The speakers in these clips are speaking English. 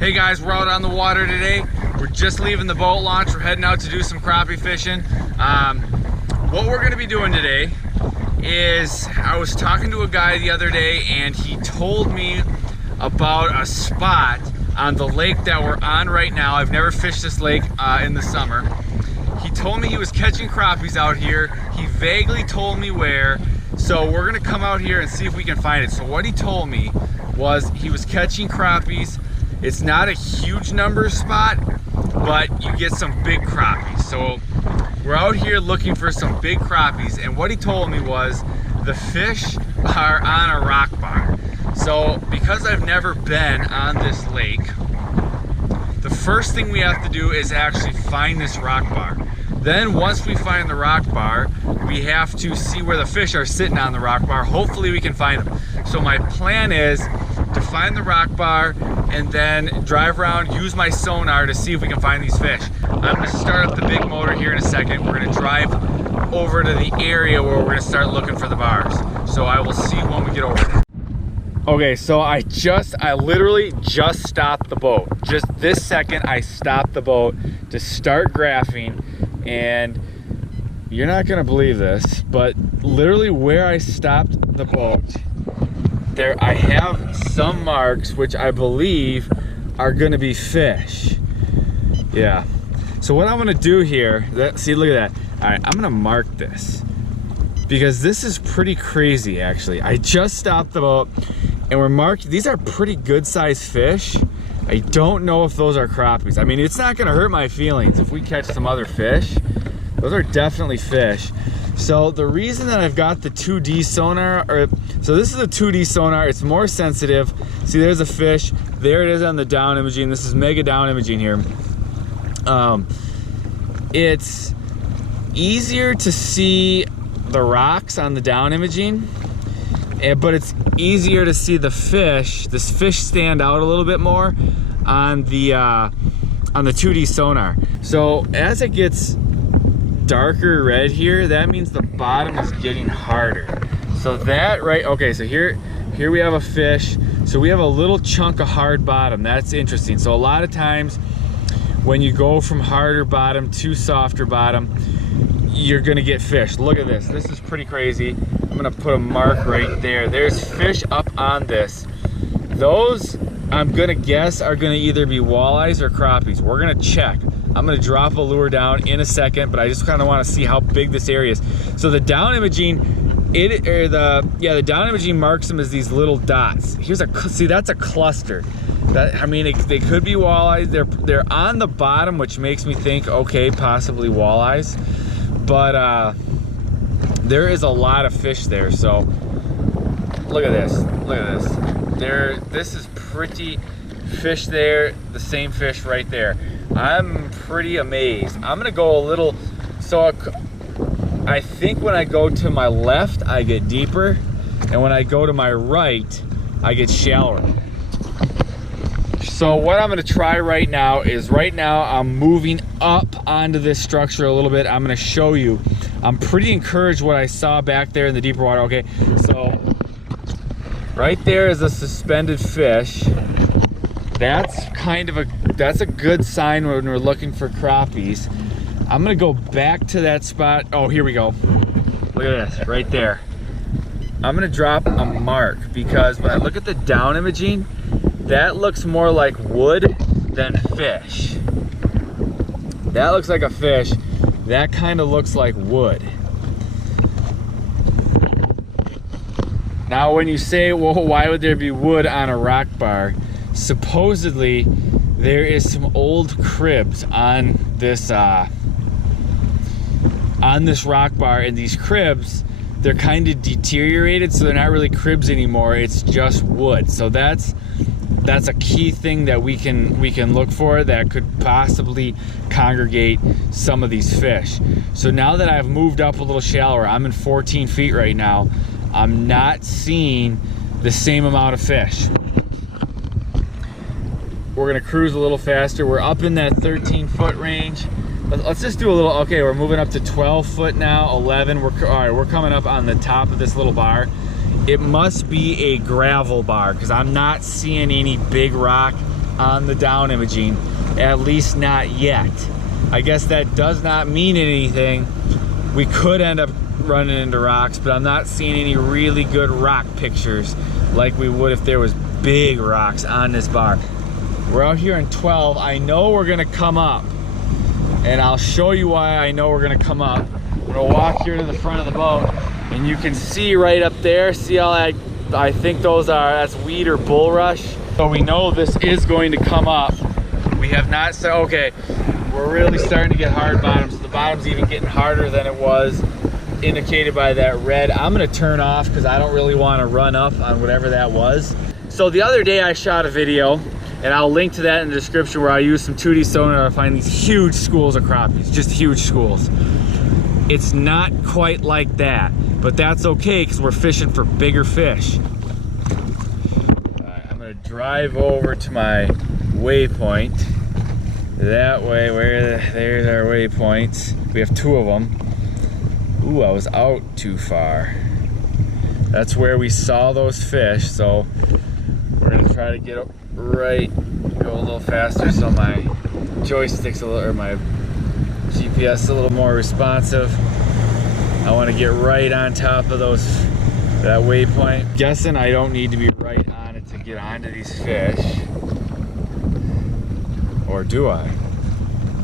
Hey guys, we're out on the water today. We're just leaving the boat launch. We're heading out to do some crappie fishing. What we're gonna be doing today is, I was talking to a guy the other day and he told me about a spot on the lake that we're on right now. I've never fished this lake in the summer. He told me he was catching crappies out here. He vaguely told me where. So we're gonna come out here and see if we can find it. So what he told me was he was catching crappies. It's not a huge number spot, but you get some big crappies. So we're out here looking for some big crappies, and what he told me was the fish are on a rock bar. So because I've never been on this lake, the first thing we have to do is actually find this rock bar. Then once we find the rock bar, we have to see where the fish are sitting on the rock bar. Hopefully we can find them. So my plan is to find the rock bar and then drive around, use my sonar to see if we can find these fish. I'm gonna start up the big motor here in a second. We're gonna drive over to the area where we're gonna start looking for the bars. So I will see when we get over there. Okay, so I literally just stopped the boat. Just this second, I stopped the boat to start graphing, and you're not gonna believe this, but literally where I stopped the boat, there I have some marks which I believe are gonna be fish. Yeah. So what I'm gonna do here, see, look at that. All right, I'm gonna mark this because this is pretty crazy actually. I just stopped the boat and we're marked. These are pretty good sized fish. I don't know if those are crappies. I mean, it's not gonna hurt my feelings if we catch some other fish. Those are definitely fish. So the reason that I've got the 2D sonar, so this is a 2D sonar, it's more sensitive. See, there's a fish, there it is on the down imaging. This is mega down imaging here. It's easier to see the rocks on the down imaging, but it's easier to see the fish. This fish stand out a little bit more on the 2D sonar. So as it gets darker red here, that means the bottom is getting harder. So that right, okay, so here we have a fish. So we have a little chunk of hard bottom. That's interesting. So a lot of times when you go from harder bottom to softer bottom, you're gonna get fish. Look at this. This is pretty crazy. I'm gonna put a mark right there. There's fish up on this. Those, I'm gonna guess, are gonna either be walleyes or crappies. We're gonna check. I'm gonna drop a lure down in a second, but I just kind of want to see how big this area is. So the down imaging, the down imaging marks them as these little dots. See, that's a cluster. I mean, they could be walleyes. They're on the bottom, which makes me think, okay, possibly walleyes. But there is a lot of fish there. So look at this. Look at this. This is pretty fish there. The same fish right there. I'm pretty amazed. I'm gonna go a little, so I think when I go to my left, I get deeper, and when I go to my right, I get shallower. So what I'm gonna try right now is, I'm moving up onto this structure a little bit. I'm gonna show you. I'm pretty encouraged what I saw back there in the deeper water. Okay, so right there is a suspended fish. That's a good sign when we're looking for crappies. I'm gonna go back to that spot. Oh, here we go. Look at this, right there. I'm gonna drop a mark because when I look at the down imaging, that looks more like wood than fish. That looks like a fish. That kind of looks like wood. Now, when you say, well, why would there be wood on a rock bar? Supposedly, there is some old cribs on this rock bar, and these cribs, they're kind of deteriorated, so they're not really cribs anymore. It's just wood. So that's a key thing that we can look for that could possibly congregate some of these fish. So now that I've moved up a little shallower, I'm in 14 feet right now. I'm not seeing the same amount of fish. We're gonna cruise a little faster. We're up in that 13-foot range. Let's just do a little, okay, we're moving up to 12 foot now, 11. All right, we're coming up on the top of this little bar. It must be a gravel bar because I'm not seeing any big rock on the down imaging, at least not yet. I guess that does not mean anything. We could end up running into rocks, but I'm not seeing any really good rock pictures like we would if there was big rocks on this bar. We're out here in 12. I know we're gonna come up, and I'll show you why I know we're gonna come up. I'm gonna walk here to the front of the boat, and you can see right up there, see all that, I think that's weed or bulrush. So we know this is going to come up. We have not said, okay, we're really starting to get hard bottoms. The bottom's even getting harder than it was, indicated by that red. I'm gonna turn off because I don't really want to run up on whatever that was. So the other day I shot a video, and I'll link to that in the description, where I used some 2D sonar to find these huge schools of crappies, just huge schools. It's not quite like that, but that's okay because we're fishing for bigger fish. All right, I'm gonna drive over to my waypoint. That way, there's our waypoints. We have 2 of them. Ooh, I was out too far. That's where we saw those fish, so we're gonna try to get up right, go a little faster so my joystick's a little, or my GPS a little more responsive. I want to get right on top of that waypoint. Guessing I don't need to be right on it to get onto these fish. Or do I?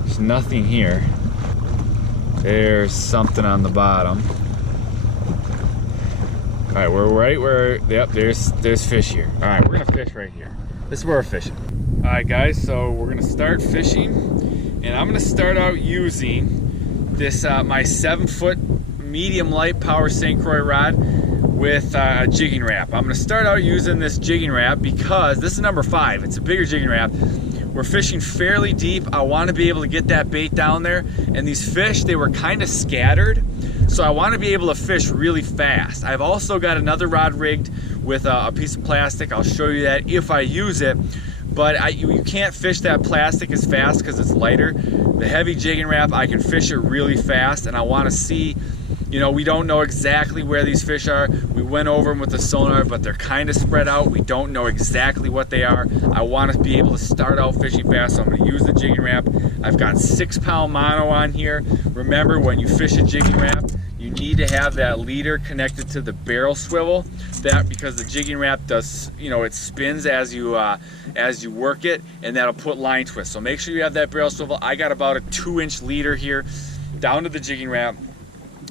There's nothing here. There's something on the bottom. All right, we're right where, yep, there's fish here. All right, we're gonna fish right here. This is where we're fishing. All right, guys, so we're gonna start fishing, and I'm gonna start out using this, my 7-foot medium light power St. Croix rod with a jigging wrap. I'm gonna start out using this jigging wrap because this is number 5. It's a bigger jigging wrap. We're fishing fairly deep. I want to be able to get that bait down there, and these fish, they were kind of scattered, so I want to be able to fish really fast. I've also got another rod rigged with a piece of plastic. I'll show you that if I use it, but you can't fish that plastic as fast because it's lighter. The heavy jigging wrap, I can fish it really fast, and I want to see, you know, we don't know exactly where these fish are. We went over them with the sonar, but they're kind of spread out. We don't know exactly what they are. I want to be able to start out fishing fast, so I'm going to use the jigging wrap. I've got 6-pound mono on here. Remember, when you fish a jigging wrap, you need to have that leader connected to the barrel swivel. That because the jigging wrap does, you know, it spins as you work it, and that'll put line twist. So make sure you have that barrel swivel. I got about a 2-inch leader here down to the jigging wrap.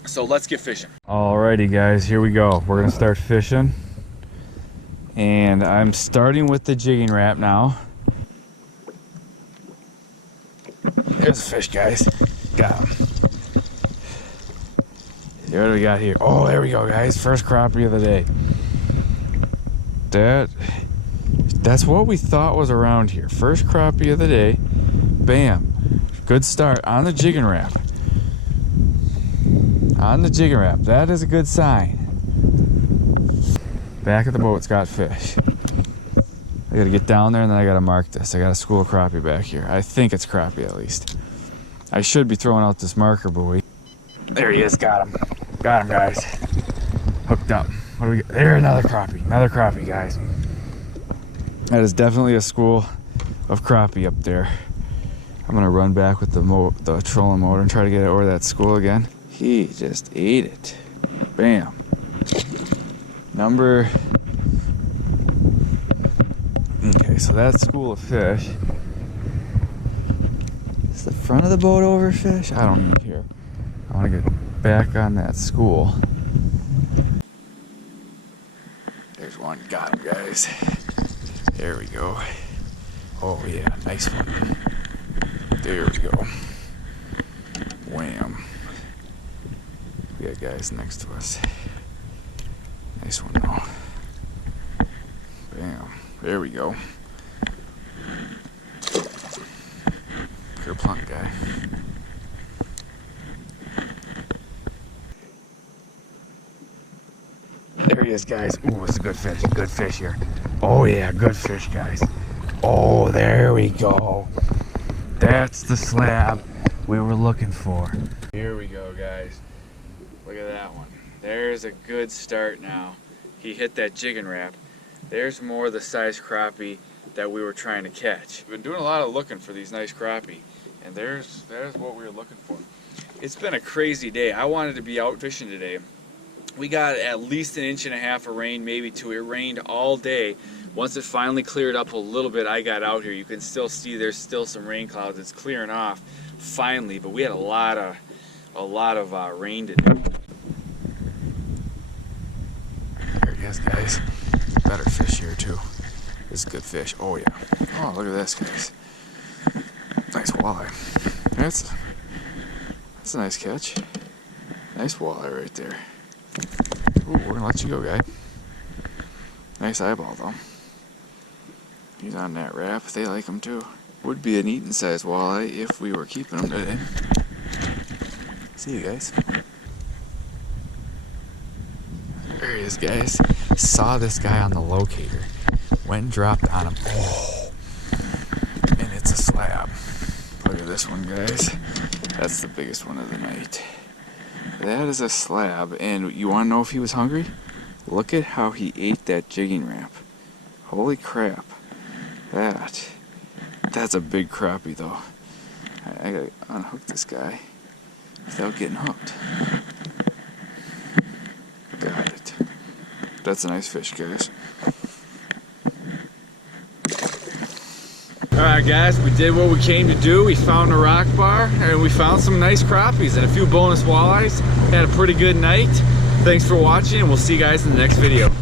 So let's get fishing. Alrighty, guys, here we go. We're gonna start fishing, and I'm starting with the jigging wrap now. There's a fish, guys. Got him. What do we got here? Oh, there we go, guys. First crappie of the day. That's what we thought was around here. First crappie of the day. Bam. Good start on the jigging wrap. On the jigging wrap. That is a good sign. Back of the boat's got fish. I gotta get down there, and then I gotta mark this. I got a school of crappie back here. I think it's crappie, at least. I should be throwing out this marker buoy. There he is. Got him. Got him, guys. Hooked up. What do we got? There, another crappie. Another crappie, guys. That is definitely a school of crappie up there. I'm gonna run back with the trolling motor and try to get it over that school again. He just ate it. Bam. Okay, so that school of fish. Is the front of the boat over fish? I don't even care. I want to get back on that school. There's one. Got him, guys. There we go. Oh yeah, nice one. There we go. Wham. We got guys next to us. Nice one though. Bam. There we go. Kerplunk guy. There he is, guys. Ooh, it's a good fish. Good fish here. Oh yeah, good fish, guys. Oh, there we go. That's the slab we were looking for. Here we go, guys. Look at that one. There's a good start now. He hit that jigging wrap. There's more of the size crappie that we were trying to catch. We've been doing a lot of looking for these nice crappie, and there's what we were looking for. It's been a crazy day. I wanted to be out fishing today. We got at least 1.5 inches of rain, maybe 2. It rained all day. Once it finally cleared up a little bit, I got out here. You can still see there's still some rain clouds. It's clearing off finally, but we had a lot of rain today. There it is, guys. Better fish here too. This is good fish. Oh yeah. Oh, look at this, guys. Nice walleye. That's a nice catch. Nice walleye right there. Ooh, we're gonna let you go, guy. Nice eyeball though. He's on that wrap. They like him too. Would be an eating size walleye if we were keeping him today. See you guys. There he is, guys. Saw this guy on the locator. Went and dropped on him. Oh, and it's a slab. Look at this one, guys. That's the biggest one of the night. That is a slab, and you want to know if he was hungry? Look at how he ate that jigging ramp. Holy crap. That's a big crappie, though. I gotta unhook this guy without getting hooked. Got it. That's a nice fish, guys. Alright guys, we did what we came to do. We found a rock bar and we found some nice crappies and a few bonus walleyes. Had a pretty good night. Thanks for watching and we'll see you guys in the next video.